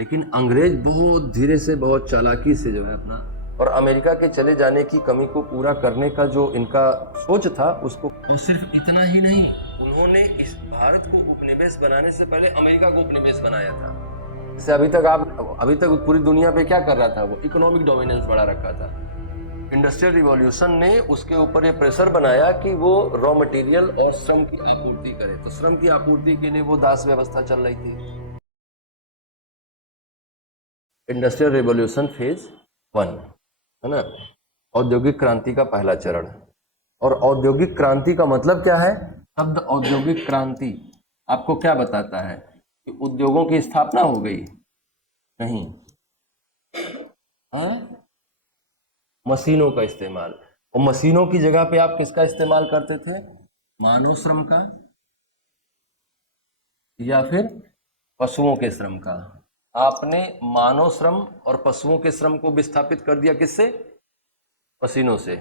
लेकिन अंग्रेज बहुत धीरे से, बहुत चालाकी से जो है अपना, और अमेरिका के चले जाने की कमी को पूरा करने का जो इनका सोच था उसको, तो सिर्फ इतना ही नहीं, उन्होंने इस भारत को उपनिवेश बनाने से पहले अमेरिका को उपनिवेश बनाया था। जैसे अभी तक पूरी दुनिया पे क्या कर रहा था, वो इकोनॉमिक डोमिनेंस बढ़ा रखा था। इंडस्ट्रियल रिवॉल्यूशन ने उसके ऊपर ये प्रेशर बनाया कि वो रॉ मटेरियल और श्रम की आपूर्ति करे, तो श्रम की आपूर्ति के लिए वो दास व्यवस्था चल रही थी। इंडस्ट्रियल रिवॉल्यूशन फेज 1 है ना, औद्योगिक क्रांति का पहला चरण। और औद्योगिक क्रांति का मतलब क्या है? शब्द औद्योगिक क्रांति आपको क्या बताता है कि उद्योगों की स्थापना हो गई? नहीं, मशीनों का इस्तेमाल। और मशीनों की जगह पे आप किसका इस्तेमाल करते थे? मानव श्रम का या फिर पशुओं के श्रम का। आपने मानव श्रम और पशुओं के श्रम को विस्थापित कर दिया, किससे? मशीनों से।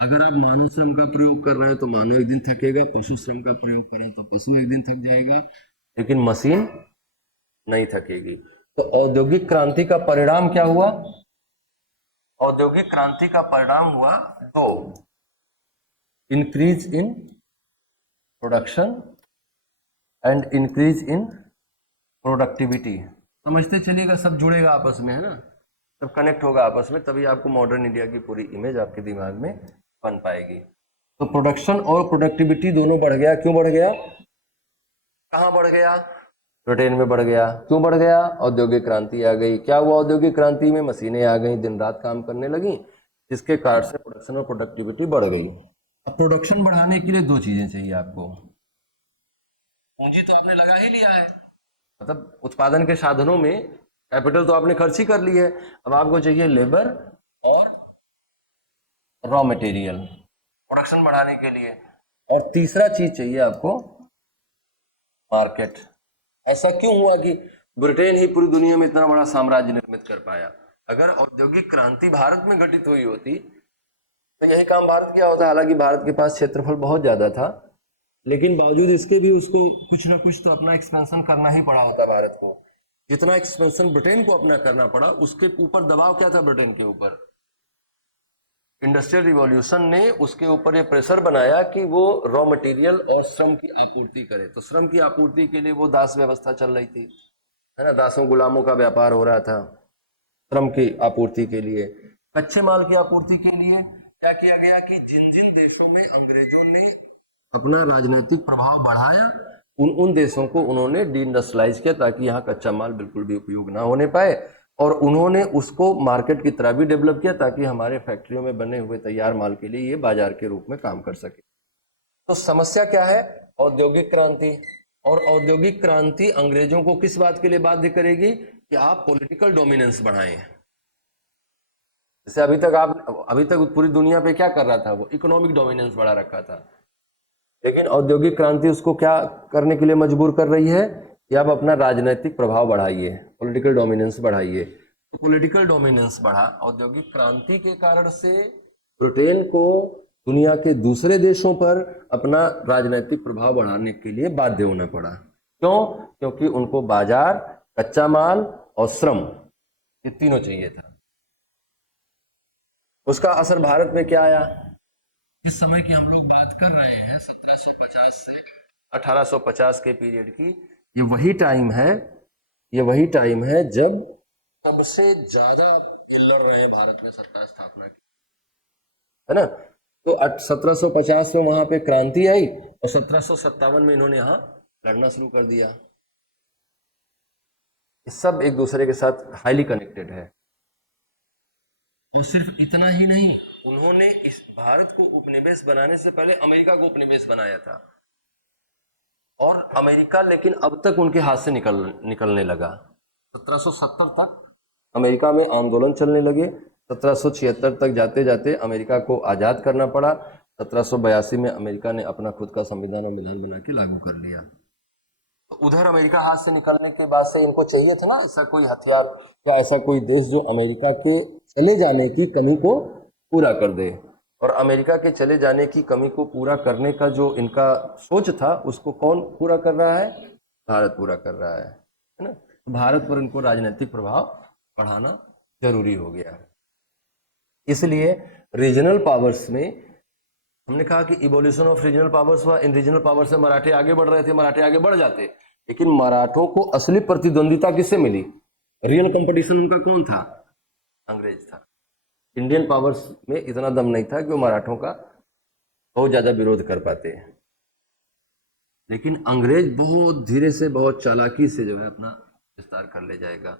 अगर आप मानव श्रम का प्रयोग कर रहे हैं तो मानव एक दिन थकेगा, पशु श्रम का प्रयोग करें तो पशु एक दिन थक जाएगा, लेकिन मशीन नहीं थकेगी। तो औद्योगिक क्रांति का परिणाम क्या हुआ? औद्योगिक क्रांति का परिणाम हुआ दो, increase in production and increase in productivity. समझते चलिएगा, सब जुड़ेगा आपस में, है ना, सब कनेक्ट होगा आपस में, तभी आपको मॉडर्न इंडिया की पूरी इमेज आपके दिमाग में बन पाएगी। तो प्रोडक्शन और प्रोडक्टिविटी दोनों बढ़ गया। क्यों बढ़ गया? कहाँ बढ़ गया? ब्रिटेन में बढ़ गया। क्यों बढ़ गया? औद्योगिक क्रांति आ गई। क्या हुआ औद्योगिक क्रांति में? मशीनें आ गई, दिन रात काम करने लगी, जिसके कारण से प्रोडक्शन और प्रोडक्टिविटी बढ़ गई। अब प्रोडक्शन बढ़ाने के लिए दो चीजें चाहिए आपको। पूंजी तो आपने लगा ही लिया है, मतलब उत्पादन के साधनों में कैपिटल तो आपने खर्च ही कर ली है। अब आपको चाहिए लेबर और रॉ मटेरियल प्रोडक्शन बढ़ाने के लिए। और तीसरा चीज चाहिए आपको, मार्केट। ऐसा क्यों हुआ कि ब्रिटेन ही पूरी दुनिया में इतना बड़ा साम्राज्य निर्मित कर पाया? अगर औद्योगिक क्रांति भारत में घटित हुई होती तो यही काम भारत किया होता। हालांकि भारत के पास क्षेत्रफल बहुत ज्यादा था, लेकिन बावजूद इसके भी उसको कुछ ना कुछ तो अपना एक्सपेंशन करना ही पड़ा होता भारत को। जितना एक्सपेंशन ब्रिटेन को अपना करना पड़ा, उसके ऊपर दबाव क्या था ब्रिटेन के ऊपर? इंडस्ट्रियल रिवॉल्यूशन ने उसके ऊपर ये प्रेशर बनाया कि वो रॉ मटेरियल और श्रम की आपूर्ति करे, तो श्रम की आपूर्ति के लिए वो दास व्यवस्था चल रही थी, है ना, दासों गुलामों का व्यापार हो रहा था। श्रम की आपूर्ति के लिए, कच्चे माल की आपूर्ति के लिए क्या किया गया कि जिन जिन देशों में अंग्रेजों ने अपना राजनीतिक प्रभाव बढ़ाया, उन देशों को उन्होंने डी इंडस्ट्रियलाइज किया ताकि यहाँ कच्चा माल बिल्कुल भी उपयोग ना होने पाए, और उन्होंने उसको मार्केट की तरह भी डेवलप किया ताकि हमारे फैक्ट्रियों में बने हुए तैयार माल के लिए ये बाजार के रूप में काम कर सके। तो समस्या क्या है? औद्योगिक क्रांति। और औद्योगिक क्रांति अंग्रेजों को किस बात के लिए बाध्य करेगी? कि आप पॉलिटिकल डोमिनेंस बढ़ाएं। जैसे अभी तक पूरी दुनिया पे क्या कर रहा था, वो इकोनॉमिक डोमिनेंस बढ़ा रखा था, लेकिन औद्योगिक क्रांति उसको क्या करने के लिए मजबूर कर रही है कि आप अपना राजनीतिक प्रभाव बढ़ाइए, पॉलिटिकल डोमिनेंस बढ़ाइए। तो पॉलिटिकल डोमिनेंस बढ़ा औद्योगिक क्रांति के कारण से, ब्रिटेन को दुनिया के दूसरे देशों पर अपना राजनीतिक प्रभाव बढ़ाने के लिए बाध्य होना पड़ा। क्यों? क्योंकि उनको बाजार, कच्चा माल और श्रम, ये तीनों चाहिए था। उसका असर भारत में क्या आया? इस समय की हम लोग बात कर रहे हैं 1750 से 1850 के पीरियड की। ये वही टाइम है जब सबसे ज्यादा लड़ रहे भारत में सरकार स्थापना की, है ना। तो 1750 में वहां पे क्रांति आई और 1757 में इन्होंने यहाँ लड़ना शुरू कर दिया। ये सब एक दूसरे के साथ हाईली कनेक्टेड है। तो सिर्फ इतना ही नहीं, उन्होंने इस भारत को उपनिवेश बनाने से पहले अमेरिका को उपनिवेश बनाया था, और अमेरिका लेकिन अब तक उनके हाथ से निकलने लगा। 1770 तक अमेरिका में आंदोलन चलने लगे, 1776 तक जाते जाते अमेरिका को आज़ाद करना पड़ा। 1782 में अमेरिका ने अपना खुद का संविधान और विधान बना के लागू कर लिया। तो उधर अमेरिका हाथ से निकलने के बाद से इनको चाहिए था ना ऐसा कोई हथियार या ऐसा कोई देश जो अमेरिका के चले जाने की कमी को पूरा कर दे। और अमेरिका के चले जाने की कमी को पूरा करने का जो इनका सोच था, उसको कौन पूरा कर रहा है? भारत पूरा कर रहा है ना। तो भारत पर इनको राजनीतिक प्रभाव बढ़ाना जरूरी हो गया। इसलिए रीजनल पावर्स में हमने कहा कि इवोल्यूशन ऑफ रीजनल पावर्स हुआ। इन रीजनल पावर से मराठे आगे बढ़ रहे थे, मराठे आगे बढ़ जाते, लेकिन मराठों को असली प्रतिद्वंदिता किससे मिली? रियल कंपटीशन उनका कौन था? अंग्रेज था। इंडियन पावर्स में इतना दम नहीं था कि वो मराठों का बहुत ज्यादा विरोध कर पाते हैं। लेकिन अंग्रेज बहुत धीरे से, बहुत चालाकी से जो है अपना विस्तार कर ले जाएगा।